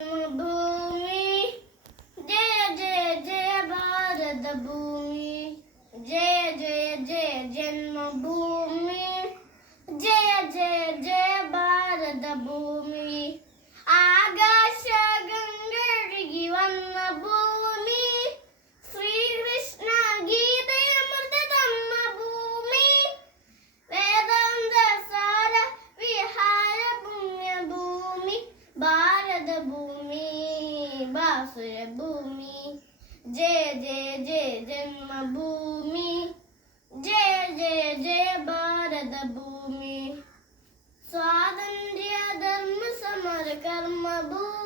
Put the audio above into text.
ഭൂമി ജയ ജയ ജയ ഭാരത ഭൂമി ജയ ജയ ജയ ജന്മഭൂമി ജയ ജയ ജയ ഭാരത ഭൂമി ആകാശഗംഗൊഴുകി വന്ന ഭൂമി ശ്രീകൃഷ്ണ ഗീതയമൃത തന്ന ഭൂമി വേദാന്ത സാര വിഹാര പുണ്യഭൂമി ഭാരത ഭൂമി ബാസുര ഭൂമി ജയ ജയ ജയ ജന്മഭൂമി ജയ ജയ ജയ ഭാരത ഭൂമി സ്വാതന്ത്ര്യ ധർമ്മ സമര കർമ്മഭൂമി